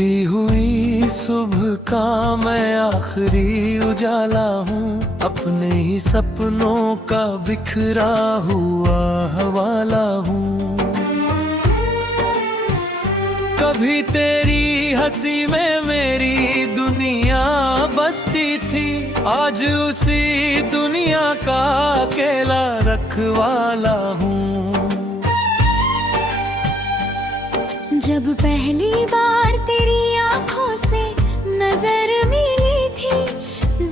टूटी हुई सुबह का मैं आखिरी उजाला हूँ, अपने ही सपनों का बिखरा हुआ हवाला हूँ। कभी तेरी हंसी में मेरी दुनिया बसती थी, आज उसी दुनिया का अकेला रखवाला हूँ। जब पहली बार तेरी आंखों से नजर मिली थी,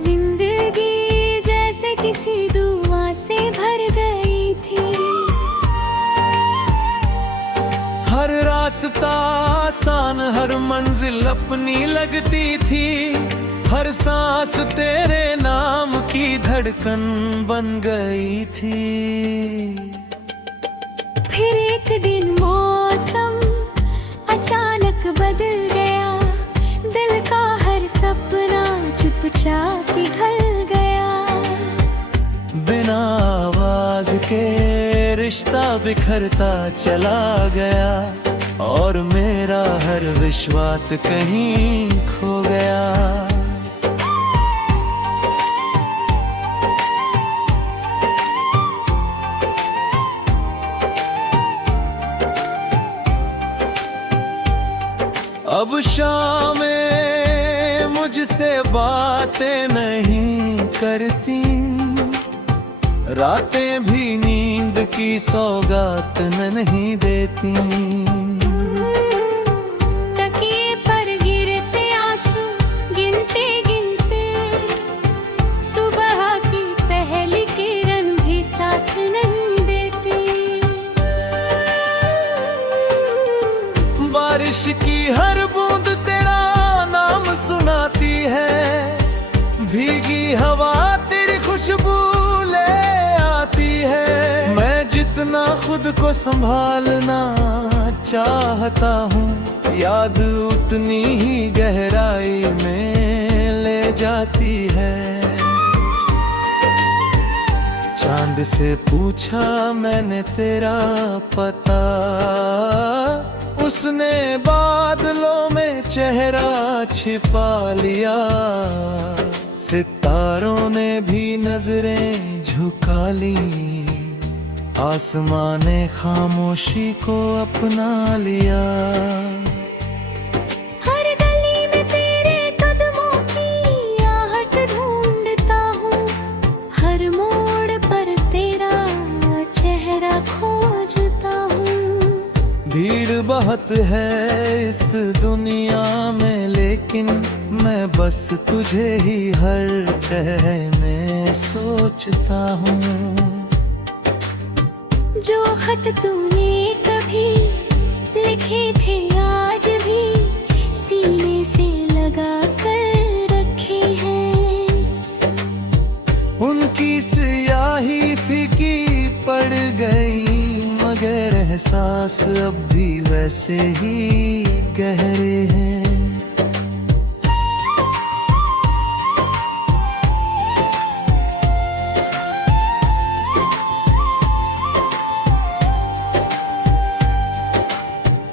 जिंदगी जैसे किसी दुआ से भर गई थी। हर रास्ता आसान, हर मंजिल अपनी लगती थी, हर सांस तेरे नाम की धड़कन बन गई थी। फिर एक दिन मौसम अचानक बदल गया, दिल का हर सपना चुपचाप पिघल गया। बिना आवाज के रिश्ता बिखरता चला गया, और मेरा हर विश्वास कहीं खो गया। अब शामें मुझसे बातें नहीं करती, रातें भी नींद की सौगात नहीं देती। तकिए पर गिरते आंसू गिनते गिनते, सुबह की पहली किरण भी साथ नहीं देती। बारिश की हर बूंद तेरा नाम सुनाती है, भीगी हवा तेरी खुशबू ले आती है। मैं जितना खुद को संभालना चाहता हूँ, याद उतनी ही गहराई में ले जाती है। चांद से पूछा मैंने तेरा पता, उसने बादलों में चेहरा छिपा लिया। सितारों ने भी नजरें झुका ली, आसमां ने खामोशी को अपना लिया। हर गली में तेरे कदमों की आहट ढूंढता हूँ, हर मोड़ पर तेरा चेहरा खोजता हूँ। भीड़ बहुत है इस दुनिया में, लेकिन मैं बस तुझे ही हर चेहरे में सोचता हूँ। जो खत तूने कभी लिखे थे आज भी सीने से लगा कर रखे हैं। उनकी स्याही फीकी पड़ गई, मगर एहसास अब भी वैसे ही गहरे हैं।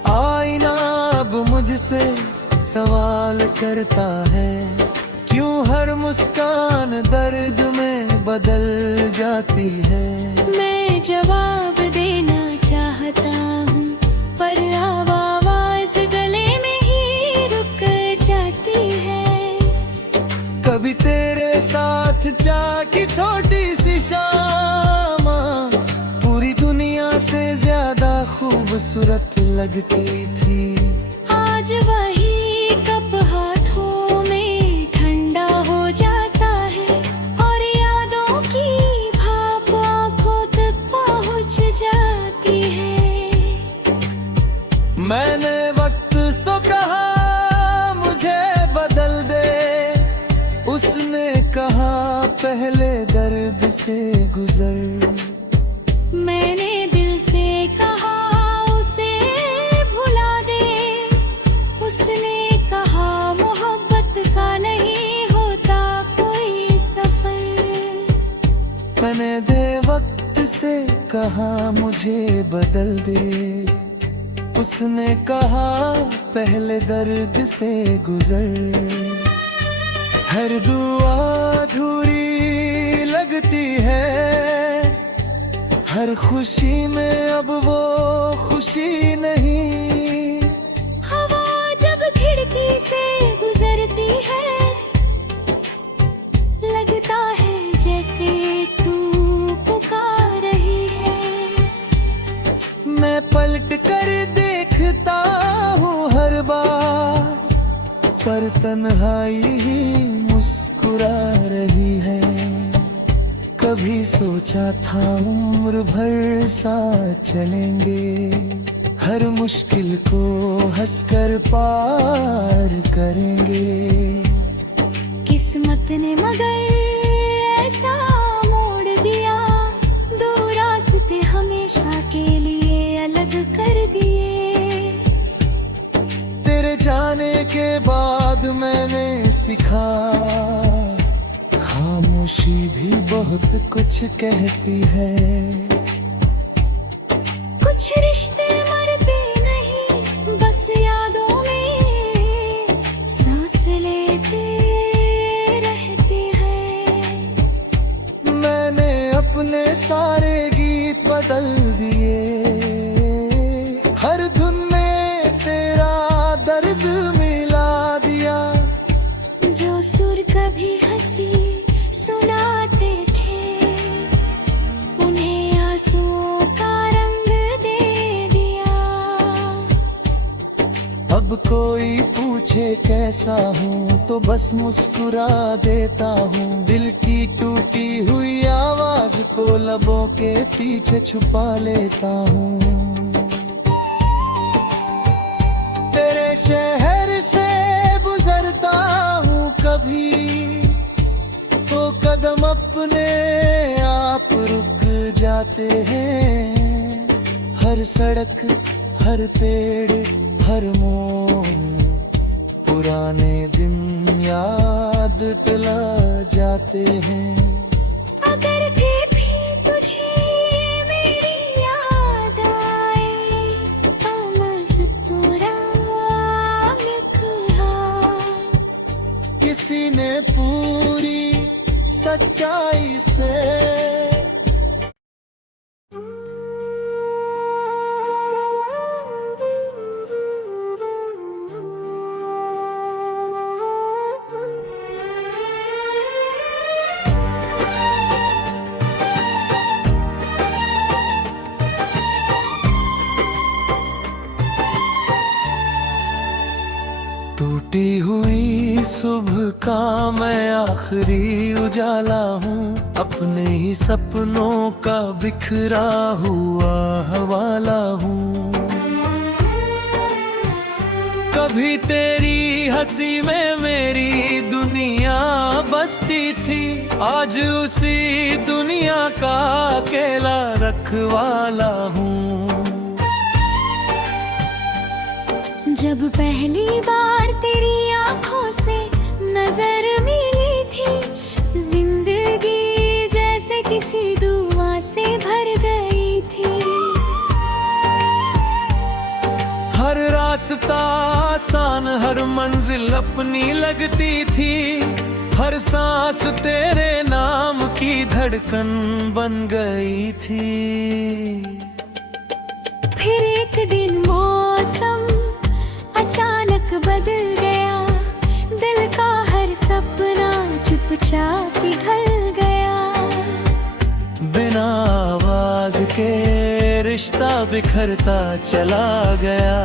आईना अब मुझसे सवाल करता है, क्यों हर मुस्कान दर्द में बदल जाती है। मैं जवाब देना चाहता हूँ, पर आवाज गले में ही रुक जाती है। कभी तेरे साथ चाह की छोटी सी शामा पूरी दुनिया से ज्यादा खूबसूरत लगती थी। आज वही कप हाथों में ठंडा हो जाता है, और यादों की भाप आंखों तक पहुँच जाती है। मैंने वक्त से कहा मुझे बदल दे, उसने कहा पहले दर्द से गुजर। मैंने दिल से कहा उसे भुला दे, उसने कहा मोहब्बत का नहीं होता कोई सफर। मैंने दे वक्त से कहा मुझे बदल दे, उसने कहा पहले दर्द से गुजर। हर दुआ अधूरी लगती है, हर खुशी में अब वो खुशी नहीं। हवा जब खिड़की से गुजरती है, लगता है जैसे तू पुकार रही है। मैं पलट कर देखता हूँ हर बार, पर तन्हाई ही मुस्कुरा रही है। कभी सोचा था उम्र भर साथ चलेंगे, हर मुश्किल को हंसकर पार करेंगे। किस्मत ने मगर ऐसा मोड़ दिया, दो रास्ते हमेशा के लिए अलग कर दिए। तेरे जाने के बाद मैंने सीखा, खामोशी भी बहुत कुछ कहती है। कुछ रिश्ते मरते नहीं, बस यादों में सांस लेते रहते हैं। मैंने अपने सारे गीत बदल दिए, हर धुन में तेरा दर्द मिला दिया। जो सुर कभी हंसी सुनाते थे, उन्हें आंसुओं का रंग दे दिया। अब कोई पूछे कैसा हूँ तो बस मुस्कुरा देता हूँ। दिल की टूटी हुई आवाज को लबों के पीछे छुपा लेता हूँ। तेरे शहर से गुजरता हूँ कभी, तो कदम अपने आप रुक जाते हैं। हर सड़क, हर पेड़, हर मोड़, पुराने दिन याद दिला जाते हैं। अगर भी तुझे मेरी याद आए, तो मुस्कुरा लिखा। किसी ने पूरी सच्चाई से टूटी हुई सुबह का मैं आखिरी उजाला हूँ। अपने ही सपनों का बिखरा हुआ हवाला हूँ। कभी तेरी हंसी में मेरी दुनिया बसती थी, आज उसी दुनिया का अकेला रखवाला हूँ। जब पहली बार तेरी आंखों से नजर मिली थी, जिंदगी जैसे किसी दुआ से भर गई थी। हर रास्ता आसान, हर मंजिल अपनी लगती थी। हर सांस तेरे नाम की धड़कन बन गई थी। फिर एक दिन मौसम अचानक बदल गया, दिल का हर सपना चुपचाप पिघल गया। बिना आवाज के रिश्ता बिखरता चला गया,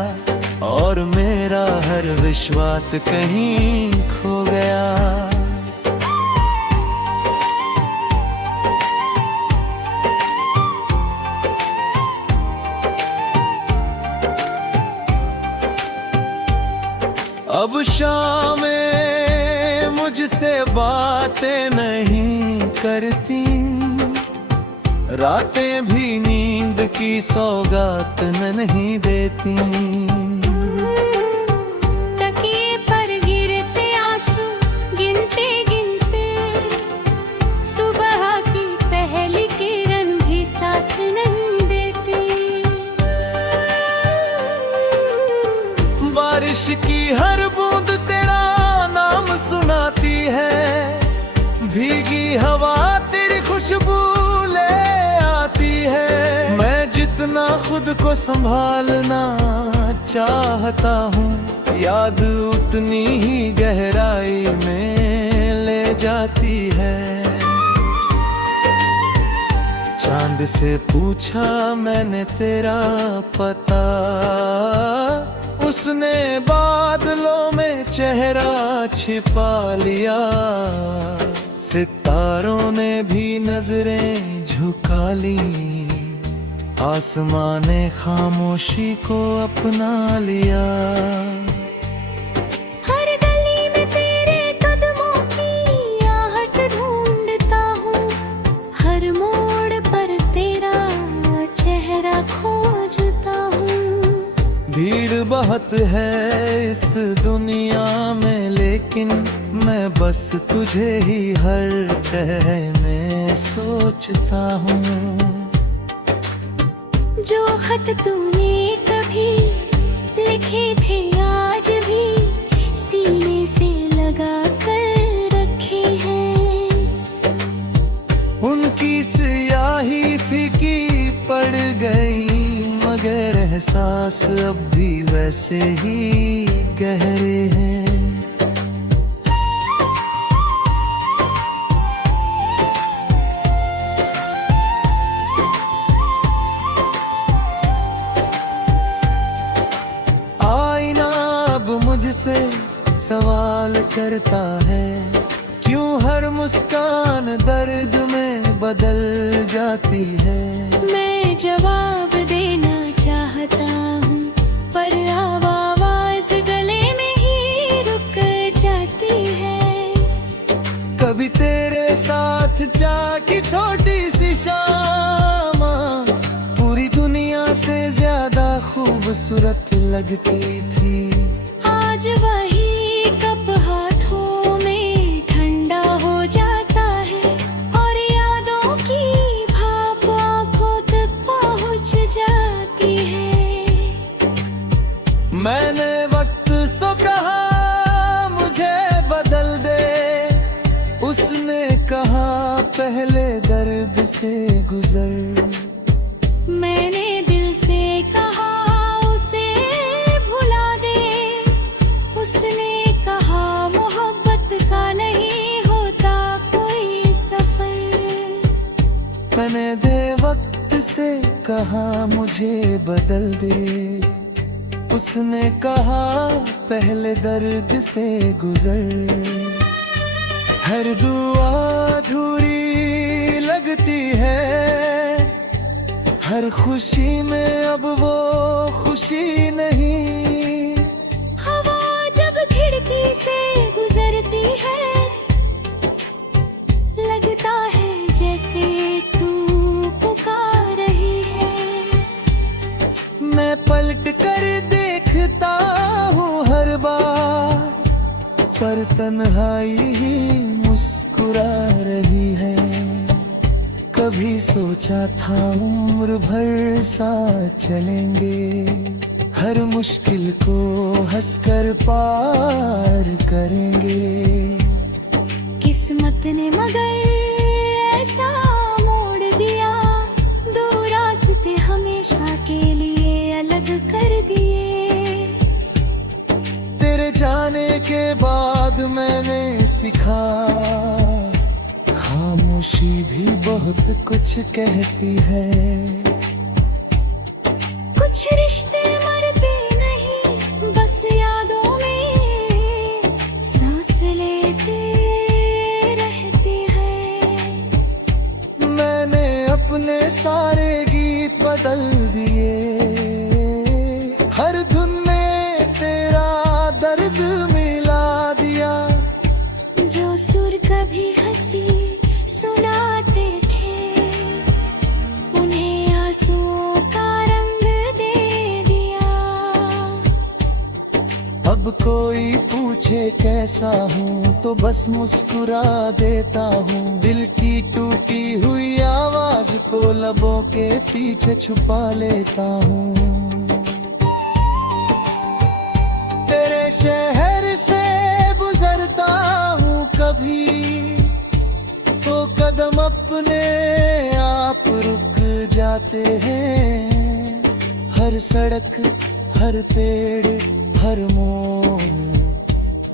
और मेरा हर विश्वास कहीं खो गया। अब शामें मुझसे बातें नहीं करती, रातें भी नींद की सौगात नहीं देती। तकिए पर गिरते आंसू गिनते गिनते, सुबह की पहली किरण भी साथ नहीं देती। बारिश की हर बूंद तेरा नाम सुनाती है, भीगी हवा तेरी खुशबू ले आती है। मैं जितना खुद को संभालना चाहता हूँ, याद उतनी ही गहराई में ले जाती है। चांद से पूछा मैंने तेरा पता, उसने बादलों में चेहरा छिपा लिया। सितारों ने भी नजरें झुका ली, आसमां ने खामोशी को अपना लिया। हर गली में तेरे कदमों की आहट ढूंढता हूँ, हर मोड़ पर तेरा चेहरा खोजता हूँ। भीड़ बहुत है इस दुनिया में, लेकिन मैं बस तुझे ही हर चेहरे में सोचता हूँ। जो खत तूने कभी लिखे थे आज भी सीने से लगा कर रखे हैं। उनकी स्याही फीकी पड़ गई, मगर एहसास अब भी वैसे ही गहरे हैं। मुझसे सवाल करता है, क्यों हर मुस्कान दर्द में बदल जाती है। मैं जवाब देना चाहता हूँ, पर आवाज गले में ही रुक जाती है। कभी तेरे साथ जाके छोटी सी शाम पूरी दुनिया से ज्यादा खूबसूरत लगती थी। आज वही कप हाथों में ठंडा हो जाता है, और यादों की भाप आंखों तक पहुंच जाती है। मैंने वक्त से कहा मुझे बदल दे, उसने कहा पहले दर्द से गुजर। मैंने दिल से कहा उसे भुला दे, उसने कहा मोहब्बत का नहीं होता कोई सफर। मैंने दे वक्त से कहा मुझे बदल दे, उसने कहा पहले दर्द से गुजर। हर दुआ अधूरी लगती है, हर खुशी में अब वो खुशी नहीं। हवा जब खिड़की से गुजरती है, लगता है जैसे तू पुकार रही है। मैं पलट कर देखता हूँ हर बार, पर तन्हाई ही मुस्कुरा रही है। कभी सोचा था उम्र भर साथ चलेंगे, हर मुश्किल को हंसकर पार करेंगे। किस्मत ने मगर ऐसा मोड़ दिया, दो रास्ते हमेशा के लिए अलग कर दिए। तेरे जाने के बाद मैंने सीखा, खामोशी भी बहुत कुछ कहती है। कुछ रिश्ते मरते नहीं, बस यादों में सांस लेते रहते हैं। मैंने अपने सारे गीत बदल दिए, हर धुन में तेरा दर्द मिला दिया। जो सुर कभी हंसी सुनाते थे, उन्हें आंसुओं का रंग दे दिया। अब कोई पूछे कैसा हूँ तो बस मुस्कुरा देता हूँ। दिल की टूटी हुई आवाज को लबों के पीछे छुपा लेता हूँ। तेरे शहर से गुजरता हूँ कभी तो कदम अपने आप रुक जाते हैं। हर सड़क, हर पेड़, हर मोड़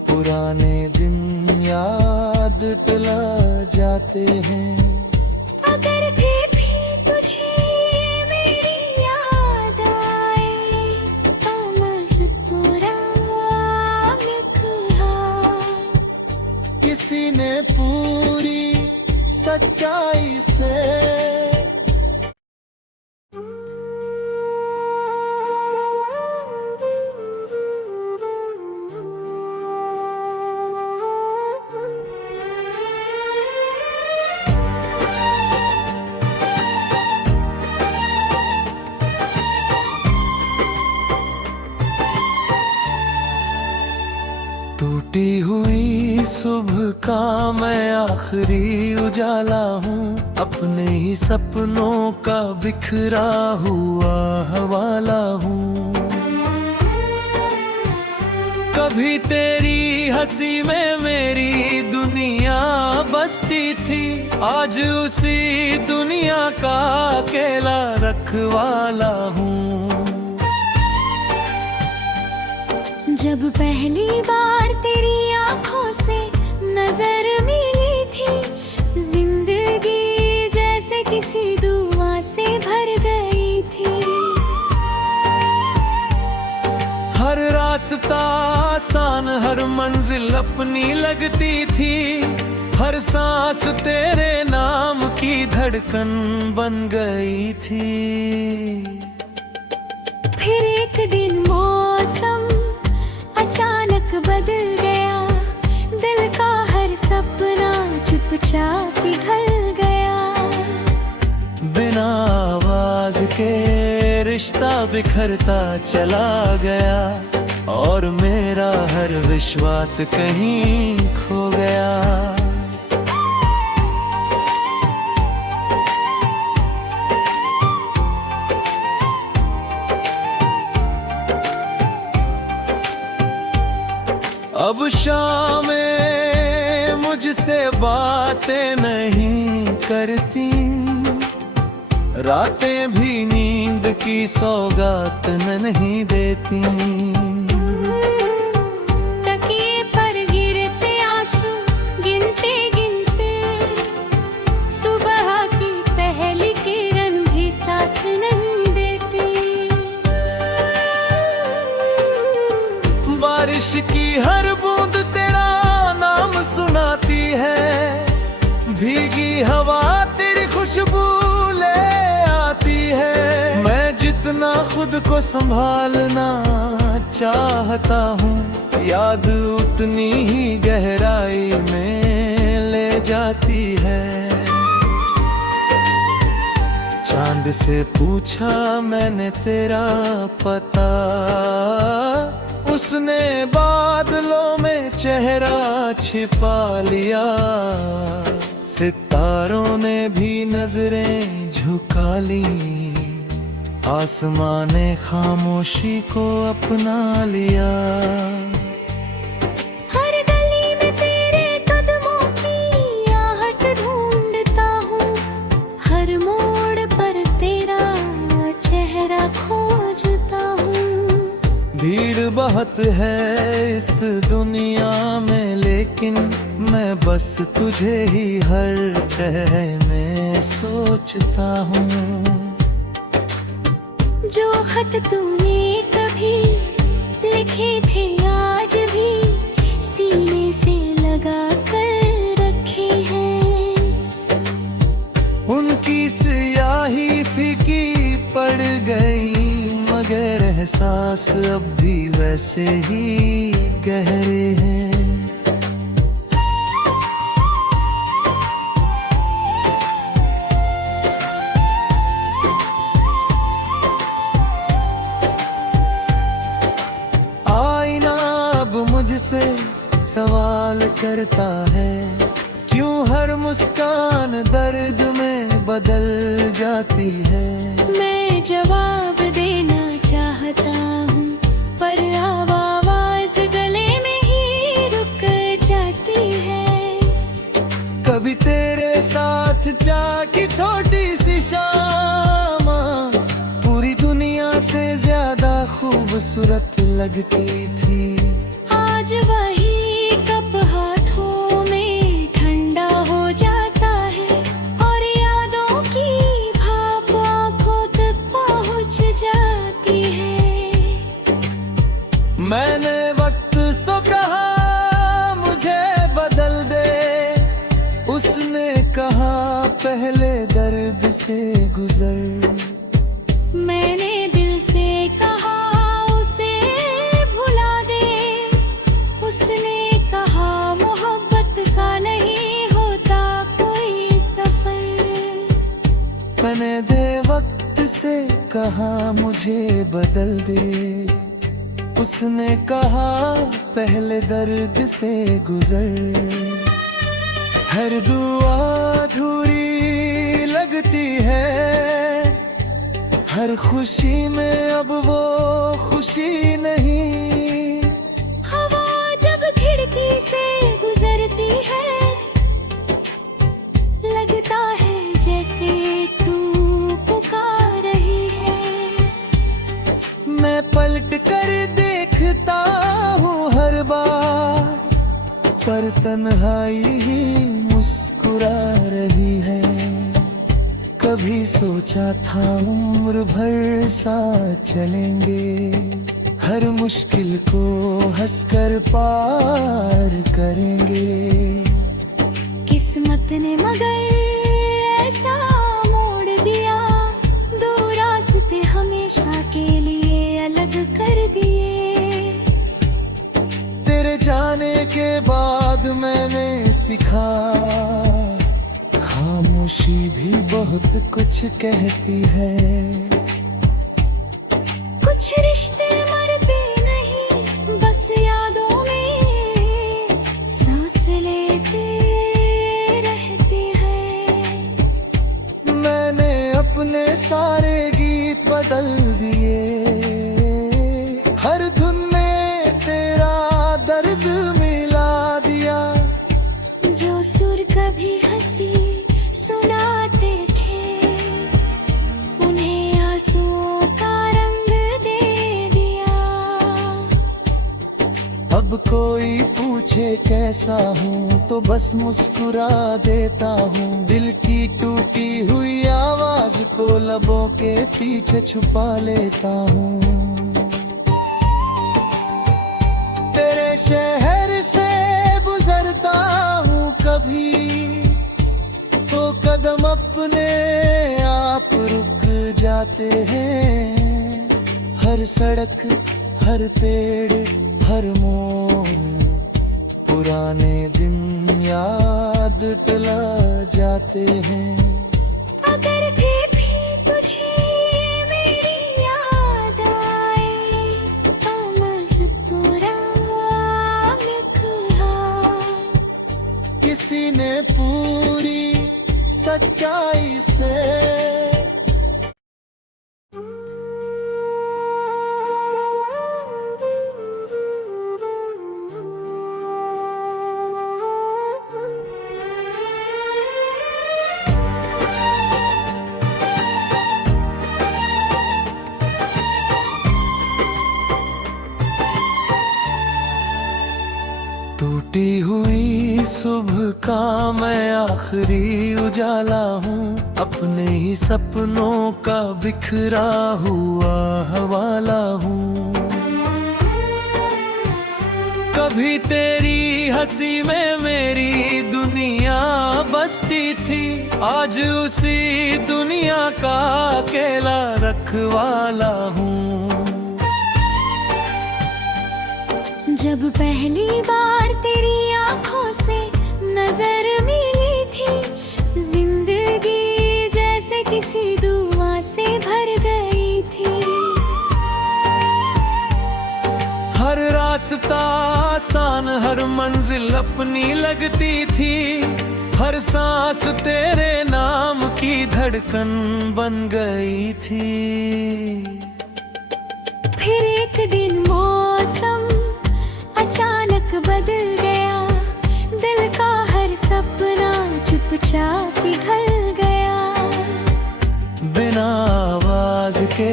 पुराने दिन याद दिला जाते हैं। अगर भी तुझे मेरी याद आए तो मुस्कुराने कहा। किसी ने पूरी सच्चाई से टूटी हुई सुबह का मैं आखिरी उजाला हूँ। अपने ही सपनों का बिखरा हुआ हवाला हूँ। कभी तेरी हंसी में मेरी दुनिया बसती थी, आज उसी दुनिया का अकेला रखवाला हूँ। जब पहली बार तेरी आंखों से नजर मिली थी, जिंदगी जैसे किसी दुआ से भर गई थी। हर रास्ता आसान, हर मंजिल अपनी लगती थी। हर सांस तेरे नाम की धड़कन बन गई थी। फिर एक दिन मौसम अचानक बदल गया, दिल का हर सपना चुपचाप पिघल गया। बिना आवाज के रिश्ता बिखरता चला गया और मेरा हर विश्वास कहीं खो गया। अब शामें मुझसे बातें नहीं करती, रातें भी नींद की सौगात नहीं देती। तकिए पर गिरते आंसू गिनते गिनते, सुबह की पहली किरण भी साथ नहीं देती। बारिश की हर बूंद तेरा नाम सुनाती है, भीगी हवा तेरी खुशबू ले आती है। मैं जितना खुद को संभालना चाहता हूँ, याद उतनी ही गहराई में ले जाती है। चांद से पूछा मैंने तेरा पता, उसने बादलों में चेहरा छिपा लिया। सितारों ने भी नजरें झुका ली, आसमां ने खामोशी को अपना लिया। हर गली में तेरे कदमों की आहट ढूंढता हूँ, हर मोड़ पर तेरा चेहरा खोजता हूँ। भीड़ बहुत है इस दुनिया में, लेकिन मैं बस तुझे ही हर चेहरे में सोचता हूँ। जो खत तूने कभी लिखे थे आज भी सीने से लगा कर रखे हैं। उनकी स्याही फीकी पड़ गई, मगर एहसास अब भी वैसे ही गहरे हैं। मुझसे सवाल करता है, क्यों हर मुस्कान दर्द में बदल जाती है। मैं जवाब देना चाहता हूँ पर आवाज गलत की छोटी सी शामा पूरी दुनिया से ज्यादा खूबसूरत लगती थी। आज वही कप हाथों में ठंडा हो जाता है और यादों की भाप आंखों तक पहुंच जाती है। मैंने वक्त से कहा मुझे बदल दे, उसने कहा पहले दर्द से गुजर। मैंने दिल से कहा उसे भुला दे, उसने कहा मोहब्बत का नहीं होता कोई सफर। मैंने दे वक्त से कहा मुझे बदल दे, उसने कहा पहले दर्द से गुजर। हर दुआ अधूरी लगती है, हर खुशी में अब वो खुशी नहीं। हवा जब खिड़की से गुजरती है, लगता है जैसे तू पुकार रही है। मैं पलट कर देखता हूँ हर बार, पर तन्हाई ही मुस्कुरा रही है। कभी सोचा था उम्र भर साथ चलेंगे, हर मुश्किल को हंसकर पार करेंगे। किस्मत ने मगर ऐसा मोड़ दिया, दो रास्ते हमेशा के लिए अलग कर दिए। तेरे जाने के बाद मैंने सीखा, खामोशी भी बहुत कुछ कहती है। कुछ रिश्ते मरते नहीं, बस यादों में सांस लेते रहते हैं। मैंने अपने सारे गीत बदल दिए, हर धुन में तेरा दर्द मिला दिया। जो सुर कभी हंसी सुनाते थे, उन्हें आंसुओं का रंग दे दिया। अब कोई पूछे कैसा हूँ तो बस मुस्कुरा देता हूँ। दिल की टूटी हुई आवाज को लबों के पीछे छुपा लेता हूँ। तेरे शहर से गुजरता हूँ कभी तो कदम अपने आप रुक जाते हैं। हर सड़क, हर पेड़, हर मोड़ पुराने दिन याद दिला जाते हैं। अगर भी तुझे मेरी याद आए तो मुस्कुरा लिखा। किसी ने पूरी सच्चाई से टूटी हुई सुबह का मैं आखिरी उजाला हूँ। अपने ही सपनों का बिखरा हुआ हवाला हूँ। कभी तेरी हंसी में मेरी दुनिया बसती थी, आज उसी दुनिया का अकेला रखवाला हूँ। जब पहली बार तेरी आंखों से नजर मिली थी, जिंदगी जैसे किसी दुआ से भर गई थी। हर रास्ता आसान, हर मंजिल अपनी लगती थी। हर सांस तेरे नाम की धड़कन बन गई थी। फिर एक दिन मौसम अचानक बदल गया, दिल का हर सपना चुपचाप पिघल गया। बिना आवाज के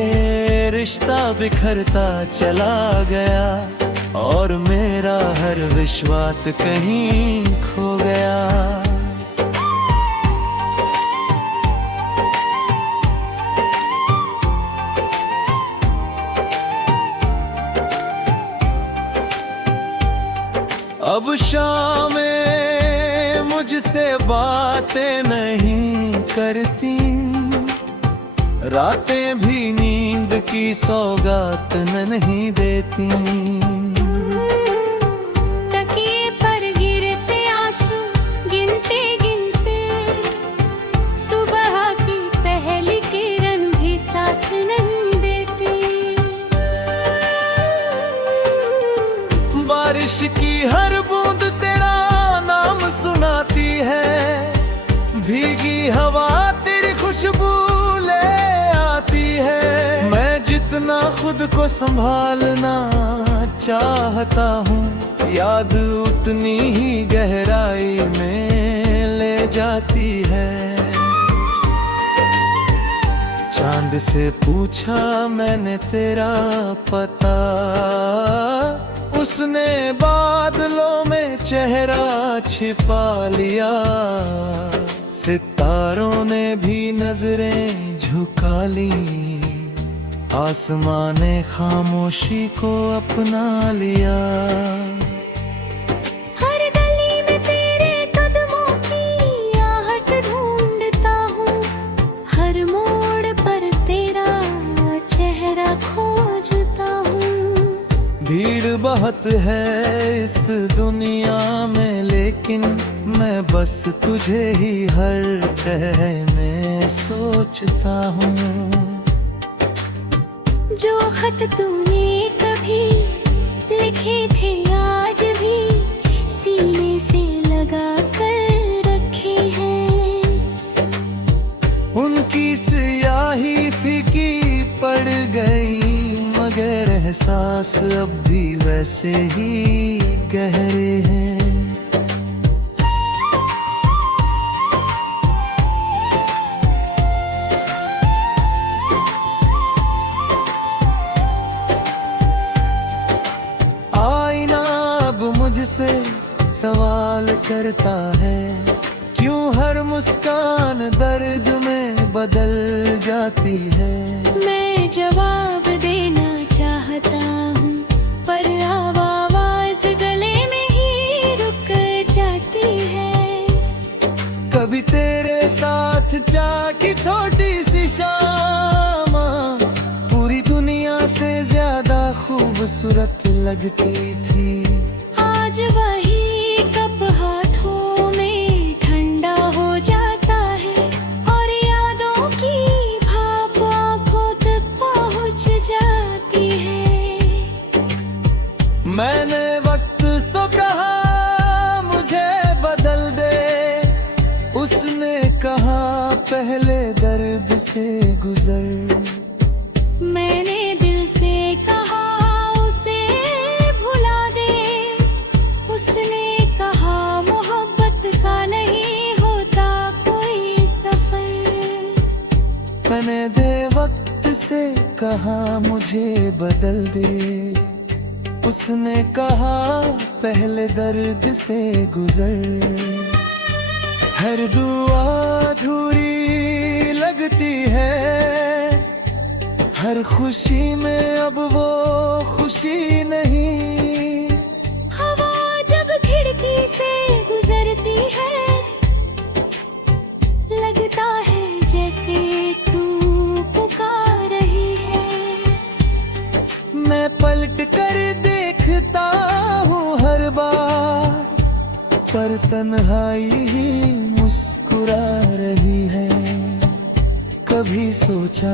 रिश्ता बिखरता चला गया, और मेरा हर विश्वास कहीं खो गया। अब शामें मुझसे बातें नहीं करती, रातें भी नींद की सौगात नहीं देती। तकिए पर गिरते आंसू गिनते गिनते, सुबह की पहली किरण भी साथ नहीं देती। बारिश की हर बूंद तेरा नाम सुनाती है, भीगी हवा तेरी खुशबू ले आती है। मैं जितना खुद को संभालना चाहता हूँ, याद उतनी ही गहराई में ले जाती है। चांद से पूछा मैंने तेरा पता, उसने बादलों में चेहरा छिपा लिया। सितारों ने भी नजरें झुका ली, आसमां ने खामोशी को अपना लिया। हर गली में तेरे कदमों की आहट ढूंढता हूँ, हर मोड़ पर तेरा चेहरा खोजता हूँ। भीड़ बहुत है इस दुनिया में, लेकिन मैं बस तुझे ही हर चेहरे में सोचता हूँ। जो खत तूने कभी लिखे थे आज भी सीने से लगा कर रखे हैं। उनकी स्याही फीकी पड़ गई, मगर एहसास अब भी वैसे ही गहरे हैं। आईना अब मुझसे सवाल करता है, क्यों हर मुस्कान दर्द में बदल जाती है। मैं जवाब देना चाहता हूँ, पर आवाज गले में ही रुक जाती है। कभी तेरे साथ चाह की छोटी सी शामा पूरी दुनिया से ज्यादा खूबसूरत लगती थी। आज वही कप हाथों में ठंडा हो जाता है, और यादों की भाप आंखों तक पहुँच जाती है। मैंने वक्त से कहा मुझे बदल दे, उसने कहा पहले दर्द से गुजर। मैंने दिल से कहा उसे भुला दे, उसने कहा मोहब्बत का नहीं होता कोई सफर। मैंने दे वक्त से कहा मुझे बदल दे, उसने कहा पहले दर्द से गुजर। हर दुआ अधूरी लगती है, हर खुशी में अब वो खुशी नहीं। हवा जब खिड़की से गुजरती है, लगता है जैसे तू पुकार रही है। मैं पलट कर देखता हूँ हर बार, पर तन्हाई ही मुस्कुरा रही है। कभी सोचा